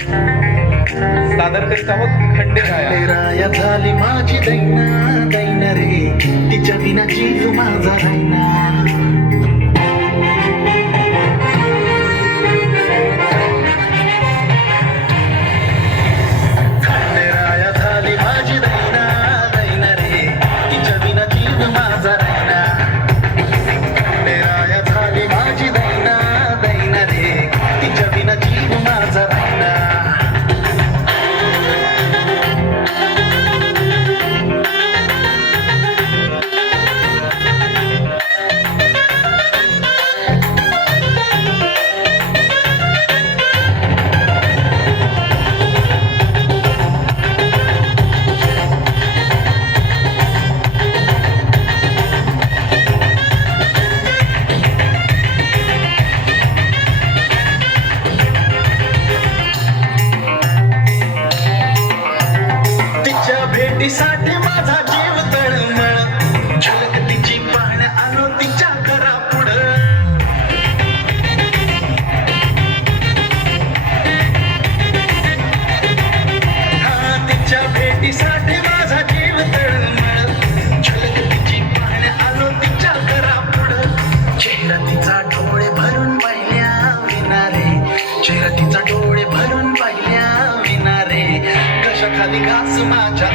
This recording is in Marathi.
सादर करीत आहोत खंडेराया झाली माझी दैना दैना रे, तिच्या विना जीव माझा राहिना. खंडेराया झाली माझी दैना दैना रे, तिच्या विना जीव माझा राहिना. खंडेराया झाली माझी दैना दैना रे, तिच्या विना जीव माझा राहिना. भेटीसाठी माझा जीव तळमळ, झलक तिची पाहण्या आलो तिच्या घरा पुढं. हा तिच्या भेटीसाठी माझा जीव तळमळ, झलक तिची पाहण्या आलो तिच्या घरा पुढं. चेहरा तिचा डोळे भरून पाहिल्या विना रे, चेहरा तिचा डोळे भरून पाहिल्या विना रे, कशा खाली घास माझ्या